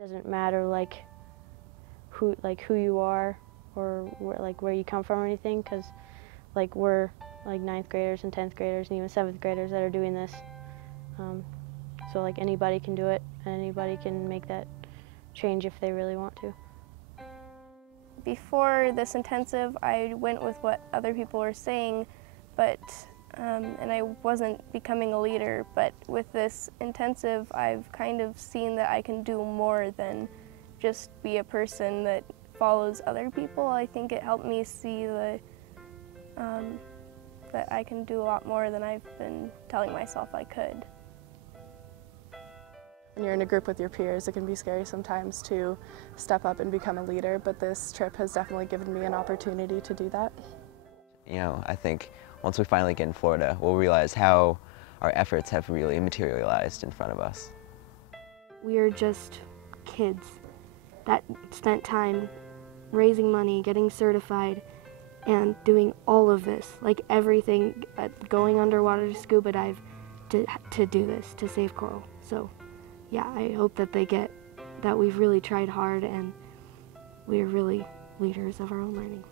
Doesn't matter who you are or where you come from or anything, because we're ninth graders and 10th graders and even 7th graders that are doing this. So anybody can do it, and anybody can make that change if they really want to. Before this intensive, I went with what other people were saying, and I wasn't becoming a leader. But with this intensive, I've kind of seen that I can do more than just be a person that follows other people. I think it helped me see that I can do a lot more than I've been telling myself I could. When you're in a group with your peers, it can be scary sometimes to step up and become a leader, but this trip has definitely given me an opportunity to do that. You know, I think once we finally get in Florida, we'll realize how our efforts have really materialized in front of us. We are just kids that spent time raising money, getting certified, and doing all of this, everything, going underwater to scuba dive to do this, to save coral. So yeah, I hope that they get that we've really tried hard and we're really leaders of our own learning.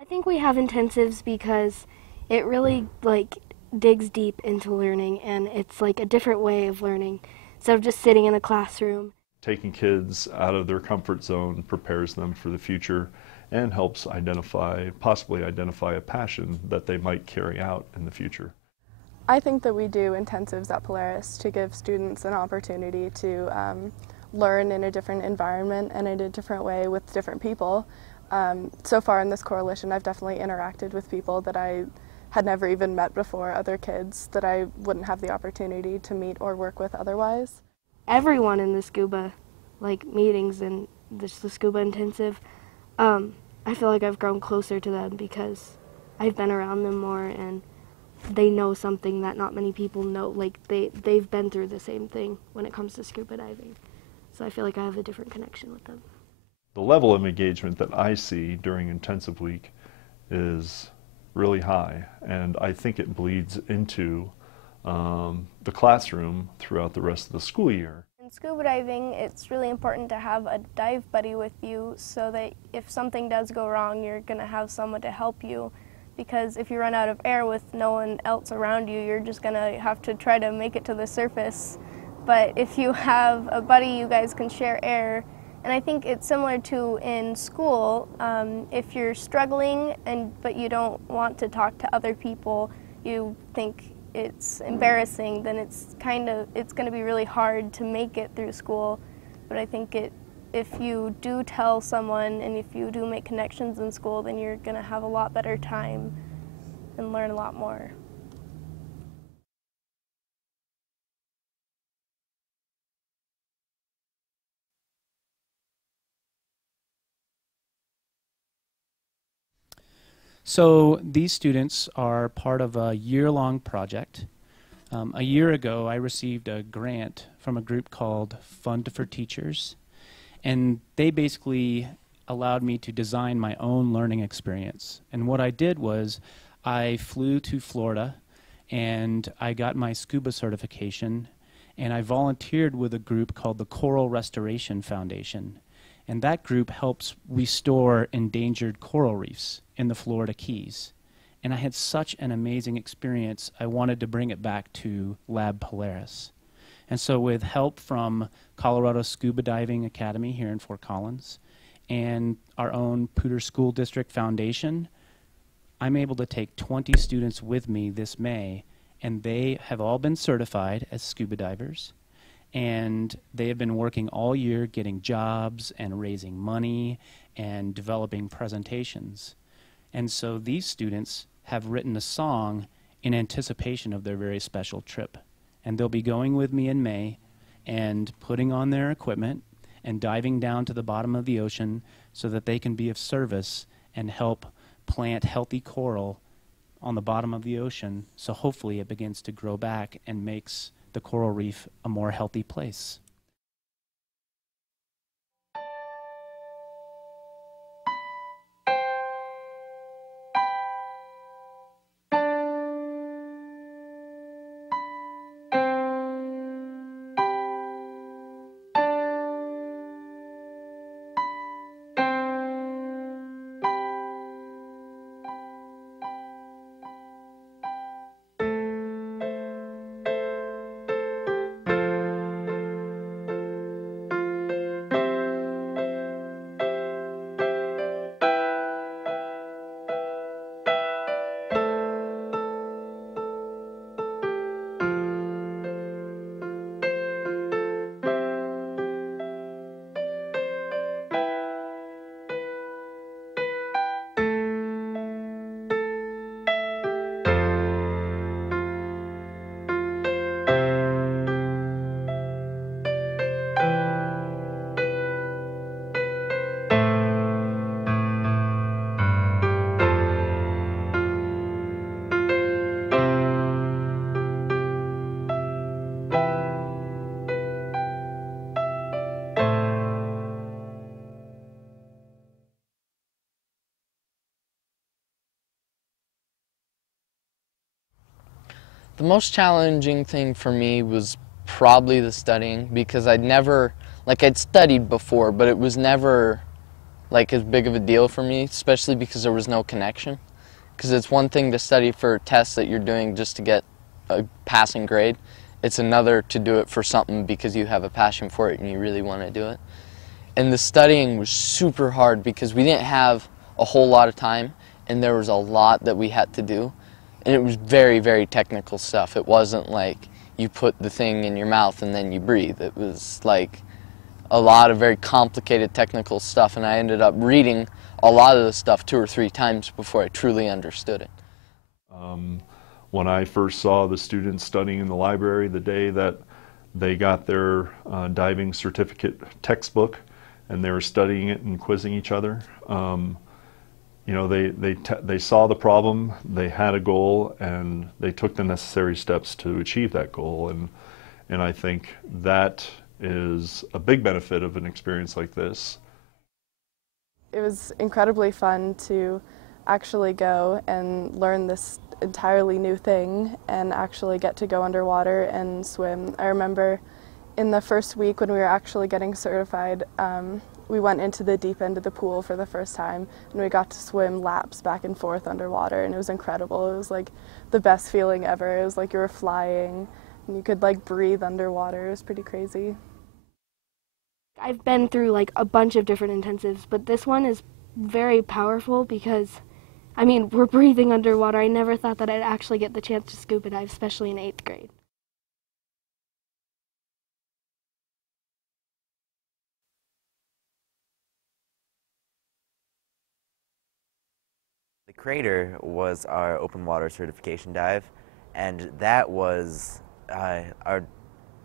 I think we have intensives because it really digs deep into learning, and it's a different way of learning instead of just sitting in a classroom. Taking kids out of their comfort zone prepares them for the future and helps possibly identify a passion that they might carry out in the future. I think that we do intensives at Polaris to give students an opportunity to learn in a different environment and in a different way with different people. So far in this coalition, I've definitely interacted with people that I had never even met before, other kids that I wouldn't have the opportunity to meet or work with otherwise. Everyone in the scuba meetings and the scuba intensive, I feel like I've grown closer to them because I've been around them more and they know something that not many people know. They've been through the same thing when it comes to scuba diving. So I feel like I have a different connection with them. The level of engagement that I see during intensive week is really high, and I think it bleeds into the classroom throughout the rest of the school year. In scuba diving, it's really important to have a dive buddy with you so that if something does go wrong, you're going to have someone to help you. Because if you run out of air with no one else around you, you're just going to have to try to make it to the surface. But if you have a buddy, you guys can share air. And I think it's similar to in school. If you're struggling but you don't want to talk to other people, you think it's embarrassing, then it's going to be really hard to make it through school. But I think if you do tell someone and if you do make connections in school, then you're going to have a lot better time and learn a lot more. So these students are part of a year-long project. A year ago, I received a grant from a group called Fund for Teachers, and they basically allowed me to design my own learning experience. And what I did was I flew to Florida and I got my scuba certification, and I volunteered with a group called the Coral Restoration Foundation. And that group helps restore endangered coral reefs in the Florida Keys. And I had such an amazing experience, I wanted to bring it back to Lab Polaris. And so with help from Colorado Scuba Diving Academy here in Fort Collins and our own Poudre School District Foundation, I'm able to take 20 students with me this May, and they have all been certified as scuba divers. And they have been working all year getting jobs and raising money and developing presentations. And so these students have written a song in anticipation of their very special trip. And they'll be going with me in May and putting on their equipment and diving down to the bottom of the ocean so that they can be of service and help plant healthy coral on the bottom of the ocean, so hopefully it begins to grow back and makes the coral reef a more healthy place. The most challenging thing for me was probably the studying, because I'd studied before, but it was never like as big of a deal for me, especially because there was no connection. Because it's one thing to study for tests that you're doing just to get a passing grade. It's another to do it for something because you have a passion for it and you really want to do it. And the studying was super hard because we didn't have a whole lot of time, and there was a lot that we had to do. And it was very, very technical stuff. It wasn't like you put the thing in your mouth and then you breathe. It was like a lot of very complicated technical stuff, and I ended up reading a lot of the stuff 2 or 3 times before I truly understood it. When I first saw the students studying in the library the day that they got their diving certificate textbook and they were studying it and quizzing each other, you know, they saw the problem, they had a goal, and they took the necessary steps to achieve that goal. And I think that is a big benefit of an experience like this. It was incredibly fun to actually go and learn this entirely new thing and actually get to go underwater and swim. I remember in the first week when we were actually getting certified, we went into the deep end of the pool for the first time, and we got to swim laps back and forth underwater, and it was incredible. It was like the best feeling ever. It was like you were flying and you could like breathe underwater. It was pretty crazy. I've been through like a bunch of different intensives, but this one is very powerful because, I mean, we're breathing underwater. I never thought that I'd actually get the chance to scuba dive, especially in 8th grade. The crater was our open water certification dive, and that was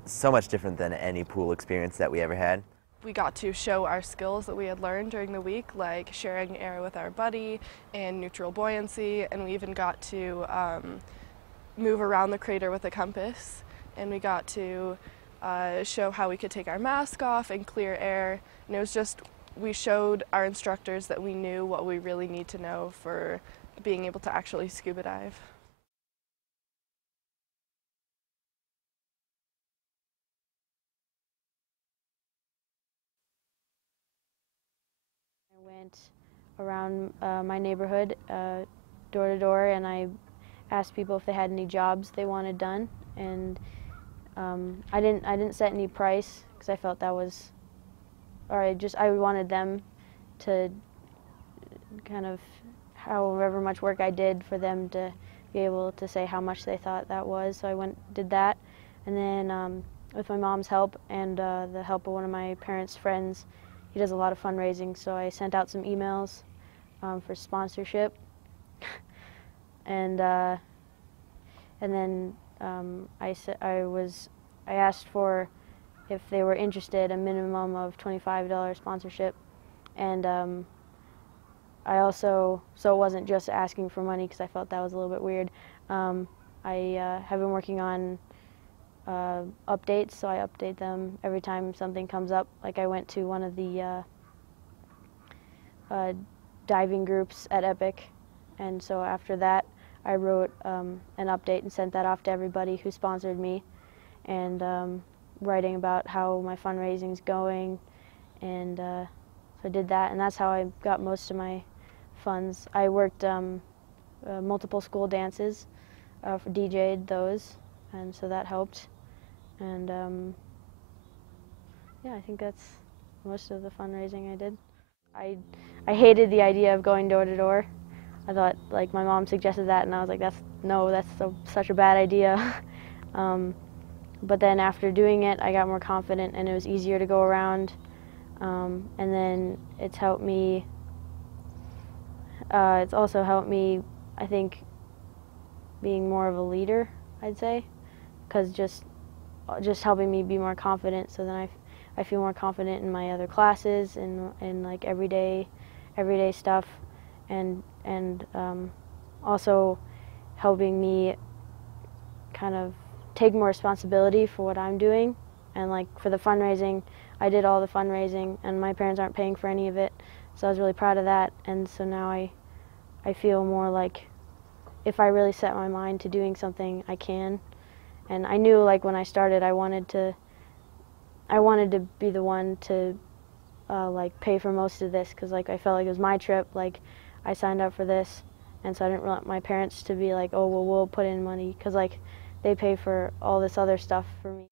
so much different than any pool experience that we ever had. We got to show our skills that we had learned during the week, like sharing air with our buddy and neutral buoyancy, and we even got to move around the crater with a compass, and we got to show how we could take our mask off and clear air, and it was just, we showed our instructors that we knew what we really need to know for being able to actually scuba dive. I went around my neighborhood door to door, and I asked people if they had any jobs they wanted done, and I didn't set any price because I felt that was, or I wanted them to kind of, however much work I did, for them to be able to say how much they thought that was. So I did that, and then with my mom's help and the help of one of my parents' friends, he does a lot of fundraising, so I sent out some emails for sponsorship, and then I asked for, if they were interested, a minimum of $25 sponsorship, and so it wasn't just asking for money because I felt that was a little bit weird. I have been working on updates, so I update them every time something comes up. Like I went to one of the diving groups at Epic, and so after that I wrote an update and sent that off to everybody who sponsored me, and writing about how my fundraising's going, and so I did that, and that's how I got most of my funds. I worked multiple school dances, for DJ'd those, and so that helped. And yeah, I think that's most of the fundraising I did. I hated the idea of going door to door. I thought, like, my mom suggested that, and I was like, that's such a bad idea. But then after doing it, I got more confident, and it was easier to go around. And then it's helped me. It's also helped me, I think, being more of a leader, I'd say, because just helping me be more confident. So then I feel more confident in my other classes and like everyday stuff, and also helping me kind of take more responsibility for what I'm doing. And like for the fundraising, I did all the fundraising, and my parents aren't paying for any of it, so I was really proud of that. And so now I feel more like if I really set my mind to doing something, I can. And I knew, like, when I started, I wanted to be the one to like pay for most of this, because like I felt like it was my trip. Like I signed up for this, and so I didn't want my parents to be like, oh well, we'll put in money, because like they pay for all this other stuff for me.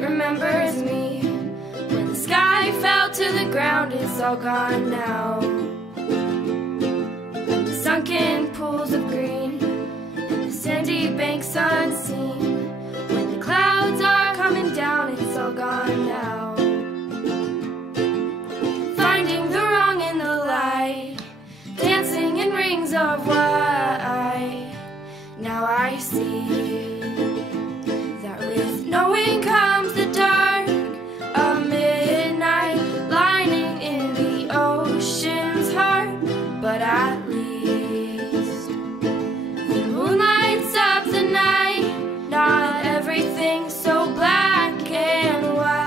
Remembers me when the sky fell to the ground. It's all gone now. The sunken pools of green and the sandy banks unseen. When the clouds are coming down, it's all gone now. Finding the wrong in the light, dancing in rings of white. Now I see that with knowing comes the dark, a midnight lining in the ocean's heart. But at least the moon lights up the night, not everything's so black and white.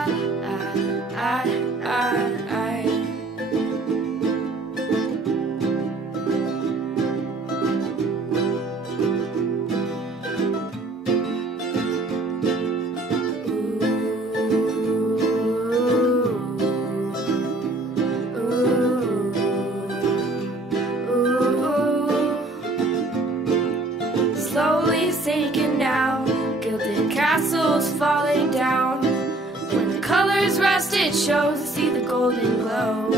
Falling down. When the colors rust, it shows. I see the golden glow.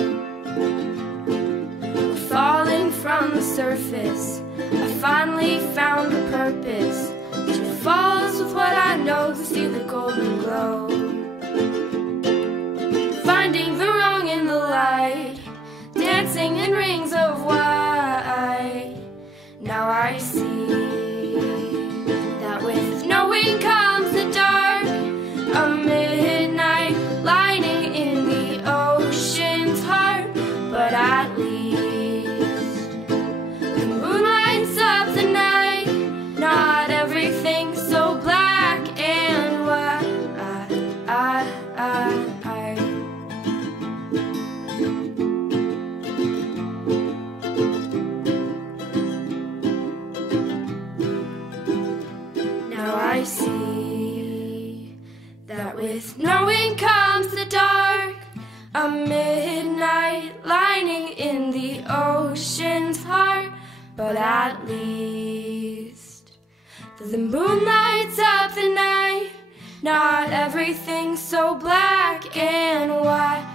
We're falling from the surface. I finally found a purpose. Each falls with what I know. To see the golden glow. Finding the wrong in the light, dancing in rings of white. Now I see that with knowing comes the dark, a midnight lining in the ocean's heart. But at least the moon lights up the night, not everything's so black and white. Now I see that with knowing comes the dark, a midnight night lining in the ocean's heart. But at least the moon lights up the night. Not everything's so black and white.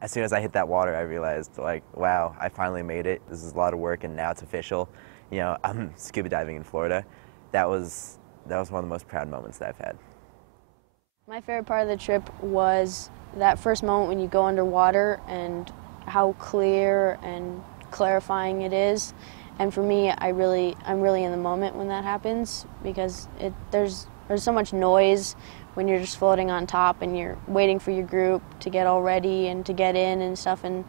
As soon as I hit that water, I realized, like, wow, I finally made it. This is a lot of work, and now it's official. You know, I'm scuba diving in Florida. That was one of the most proud moments that I've had. My favorite part of the trip was that first moment when you go underwater and how clear and clarifying it is. And for me, I'm really in the moment when that happens, because there's so much noise when you're just floating on top and you're waiting for your group to get all ready and to get in and stuff, and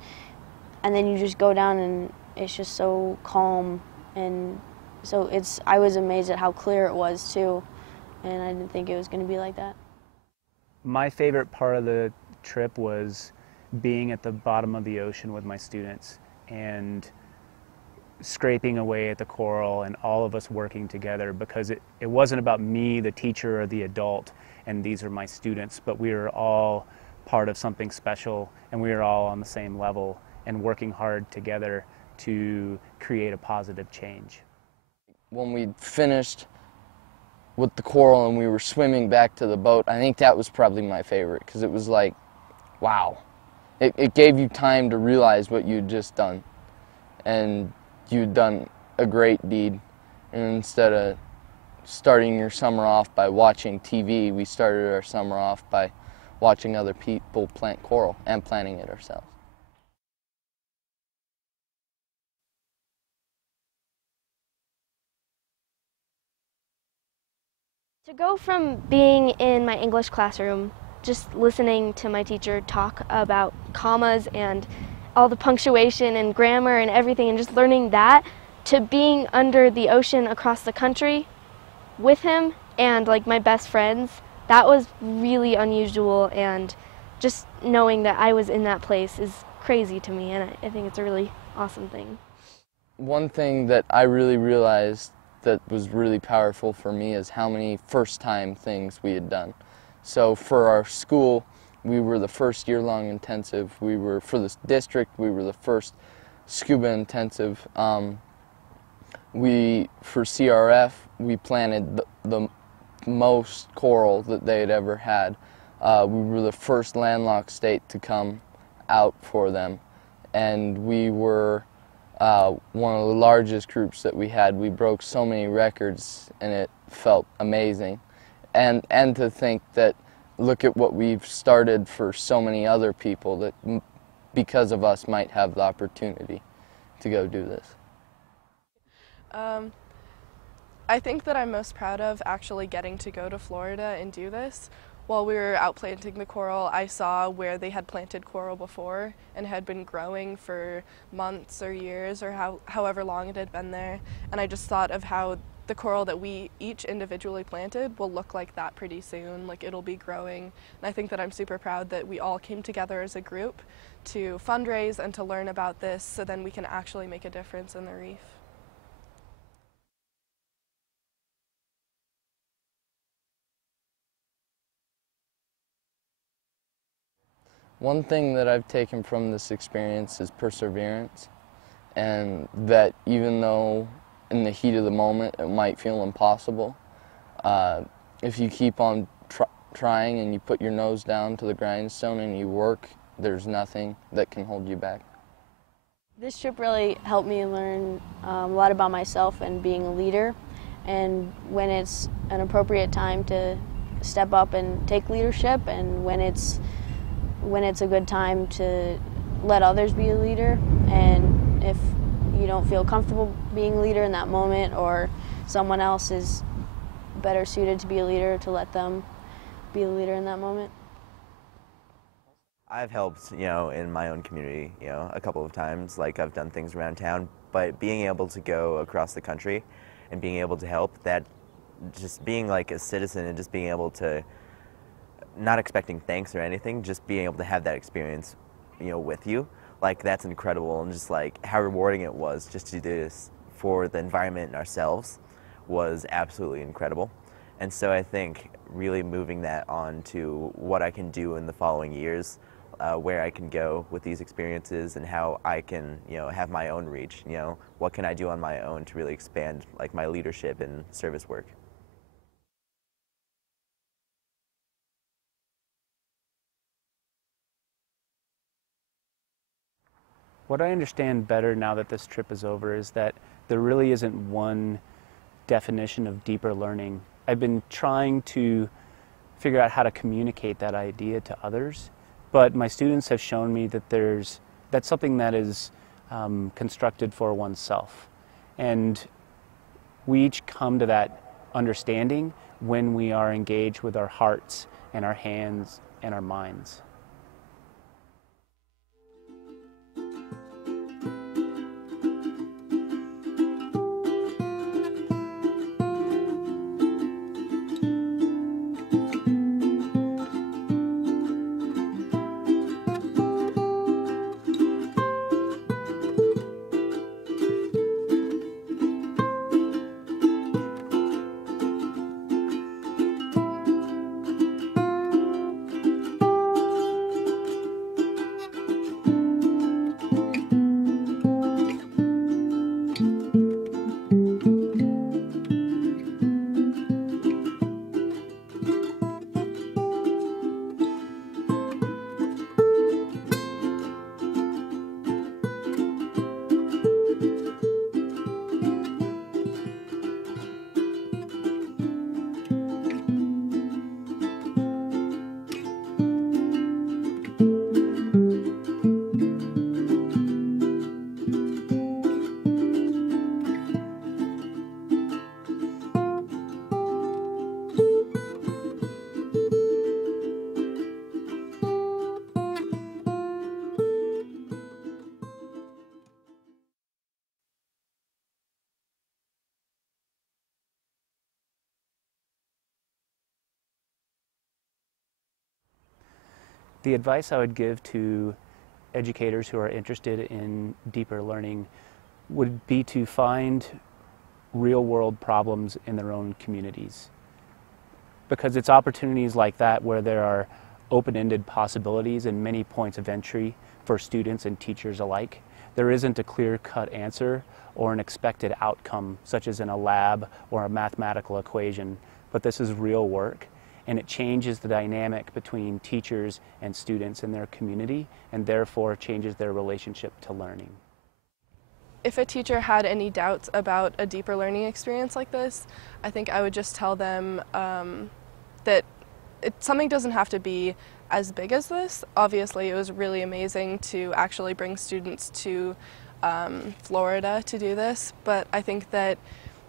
then you just go down and it's just so calm. And so I was amazed at how clear it was too, and I didn't think it was going to be like that. My favorite part of the trip was being at the bottom of the ocean with my students and scraping away at the coral and all of us working together, because it wasn't about me, the teacher, or the adult, and these are my students, but we were all part of something special, and we were all on the same level and working hard together to create a positive change. When we finished with the coral and we were swimming back to the boat, I think that was probably my favorite, because it was like, wow. It gave you time to realize what you'd just done, and you'd done a great deed. And instead of starting your summer off by watching TV, we started our summer off by watching other people plant coral and planting it ourselves. To go from being in my English classroom, just listening to my teacher talk about commas and all the punctuation and grammar and everything, and just learning that, to being under the ocean across the country with him and like my best friends, that was really unusual, and just knowing that I was in that place is crazy to me, and I think it's a really awesome thing. One thing that I really realized that was really powerful for me is how many first-time things we had done. So for our school, we were the first year-long intensive. For this district, we were the first scuba intensive. For CRF, we planted the most coral that they had ever had. We were the first landlocked state to come out for them, and we were one of the largest groups that we had. We broke so many records, and it felt amazing. And to think that, look at what we've started for so many other people that because of us might have the opportunity to go do this. I think that I'm most proud of actually getting to go to Florida and do this. While we were out planting the coral, I saw where they had planted coral before and had been growing for months or years, or however long it had been there. And I just thought of how the coral that we each individually planted will look like that pretty soon, like it'll be growing. And I think that I'm super proud that we all came together as a group to fundraise and to learn about this, so then we can actually make a difference in the reef. One thing that I've taken from this experience is perseverance, and that even though in the heat of the moment it might feel impossible, if you keep on trying and you put your nose down to the grindstone and you work, there's nothing that can hold you back. This trip really helped me learn a lot about myself and being a leader, and when it's an appropriate time to step up and take leadership, and when it's a good time to let others be a leader. And if you don't feel comfortable being a leader in that moment, or someone else is better suited to be a leader, to let them be a leader in that moment. I've helped, in my own community, a couple of times. Like, I've done things around town, but being able to go across the country and being able to help, that just being like a citizen and just being able to, not expecting thanks or anything, just being able to have that experience, with you like that's incredible, and just like how rewarding it was just to do this for the environment and ourselves was absolutely incredible. And so I think really moving that on to what I can do in the following years, where I can go with these experiences and how I can, have my own reach, what can I do on my own to really expand like my leadership and service work. What I understand better now that this trip is over is that there really isn't one definition of deeper learning. I've been trying to figure out how to communicate that idea to others, but my students have shown me that that's something that is constructed for oneself. And we each come to that understanding when we are engaged with our hearts and our hands and our minds. The advice I would give to educators who are interested in deeper learning would be to find real-world problems in their own communities. Because it's opportunities like that where there are open-ended possibilities and many points of entry for students and teachers alike. There isn't a clear-cut answer or an expected outcome, such as in a lab or a mathematical equation, but this is real work. And it changes the dynamic between teachers and students in their community, and therefore changes their relationship to learning. If a teacher had any doubts about a deeper learning experience like this, I think I would just tell them that something doesn't have to be as big as this. Obviously, it was really amazing to actually bring students to Florida to do this, but I think that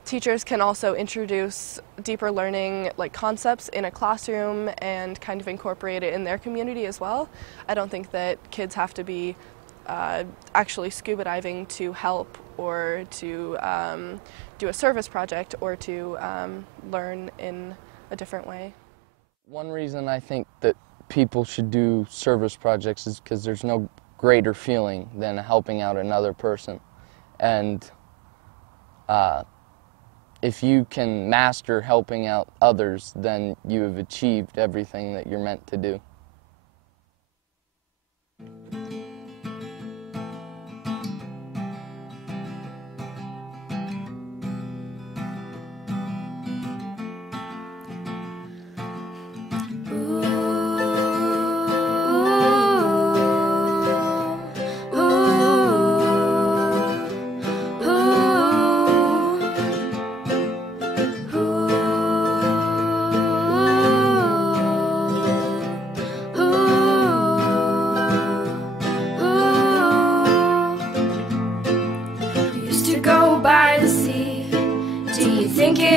teachers can also introduce deeper learning concepts in a classroom and kind of incorporate it in their community as well. I don't think that kids have to be actually scuba diving to help or to do a service project or to learn in a different way. One reason I think that people should do service projects is because there's no greater feeling than helping out another person. And if you can master helping out others, then you have achieved everything that you're meant to do.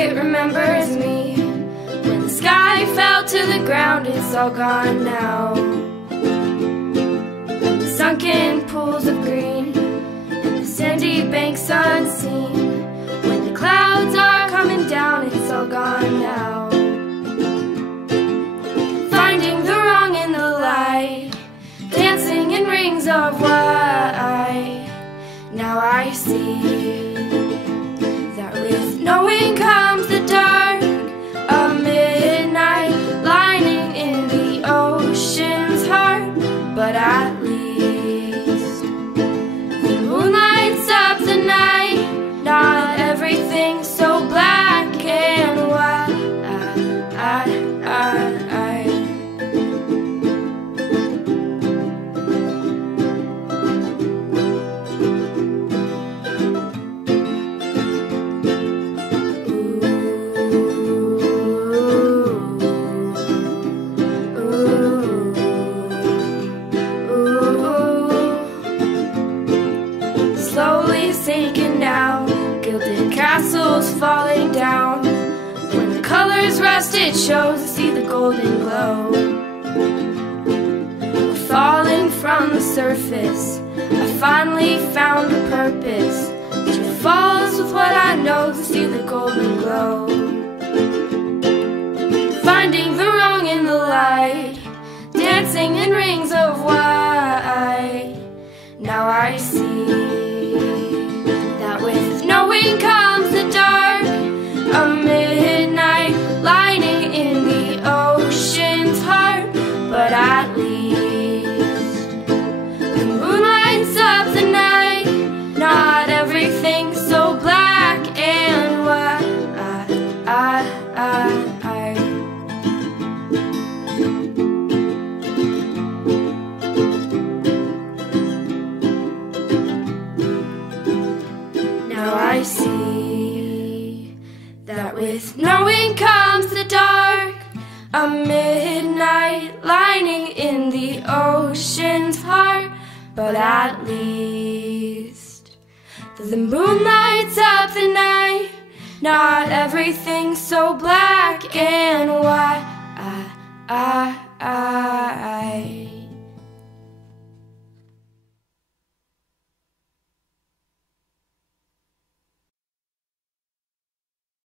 Remembers me when the sky fell to the ground. It's all gone now. The sunken pools of green and the sandy banks unseen. When the clouds are coming down, it's all gone now. Finding the wrong in the light, dancing in rings of white. I see that with knowing comes the dark, a midnight lining in the ocean's heart. But at least the moon lights up the night, not everything's so black and white. Slowly sinking now, gilded castles falling down. When the colors rust, it shows to see the golden glow. Falling from the surface, I finally found a purpose. She falls with what I know to see the golden glow. Finding the wrong in the light, dancing in rings of white. Now I see that with knowing comes the dark, a midnight lining in the ocean's heart. But at least the moon lights up the night, not everything's so black and white. Now I see that with knowing comes the dark, a midnight lining in the ocean's heart. But at least the moon lights up the night, not everything's so black and white.